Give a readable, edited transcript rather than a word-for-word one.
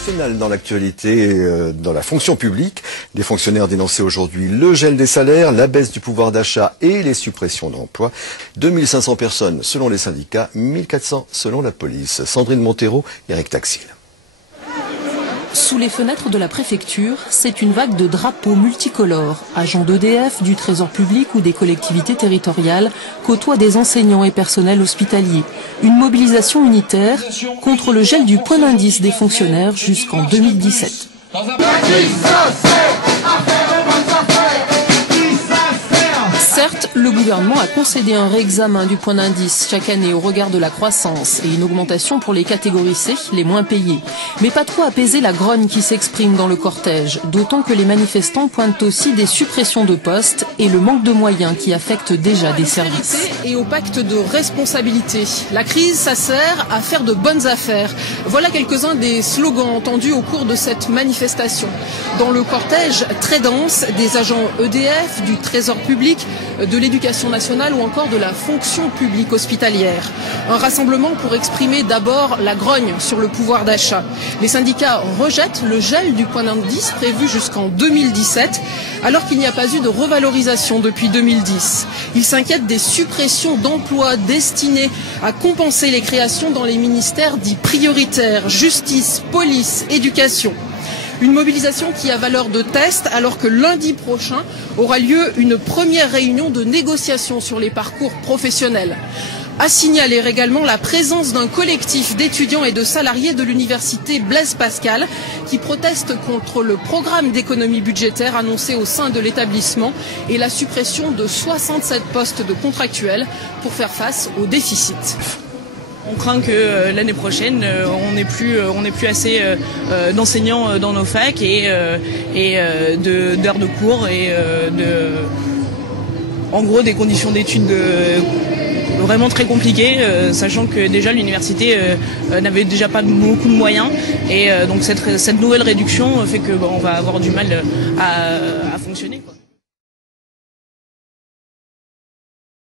national dans l'actualité, dans la fonction publique. Les fonctionnaires dénonçaient aujourd'hui le gel des salaires, la baisse du pouvoir d'achat et les suppressions d'emplois. 2500 personnes selon les syndicats, 1400 selon la police. Sandrine Montero, Eric Taxil. Sous les fenêtres de la préfecture, c'est une vague de drapeaux multicolores. Agents d'EDF, du Trésor public ou des collectivités territoriales côtoient des enseignants et personnels hospitaliers. Une mobilisation unitaire contre le gel du point d'indice des fonctionnaires jusqu'en 2017. Certes, le gouvernement a concédé un réexamen du point d'indice chaque année au regard de la croissance et une augmentation pour les catégories C, les moins payées. Mais pas trop apaiser la grogne qui s'exprime dans le cortège, d'autant que les manifestants pointent aussi des suppressions de postes et le manque de moyens qui affectent déjà des services. Et au pacte de responsabilité. La crise, ça sert à faire de bonnes affaires. Voilà quelques-uns des slogans entendus au cours de cette manifestation. Dans le cortège très dense, des agents EDF, du Trésor public, de l'éducation nationale ou encore de la fonction publique hospitalière. Un rassemblement pour exprimer d'abord la grogne sur le pouvoir d'achat. Les syndicats rejettent le gel du point d'indice prévu jusqu'en 2017, alors qu'il n'y a pas eu de revalorisation depuis 2010. Ils s'inquiètent des suppressions d'emplois destinées à compenser les créations dans les ministères dits prioritaires, justice, police, éducation. Une mobilisation qui a valeur de test alors que lundi prochain aura lieu une première réunion de négociation sur les parcours professionnels. À signaler également la présence d'un collectif d'étudiants et de salariés de l'université Blaise Pascal qui protestent contre le programme d'économie budgétaire annoncé au sein de l'établissement et la suppression de 67 postes de contractuels pour faire face au déficit. On craint que l'année prochaine, on n'ait plus assez d'enseignants dans nos facs et d'heures de cours et en gros des conditions d'études vraiment très compliquées, sachant que déjà l'université n'avait déjà pas beaucoup de moyens et donc cette nouvelle réduction fait que on va avoir du mal à fonctionner.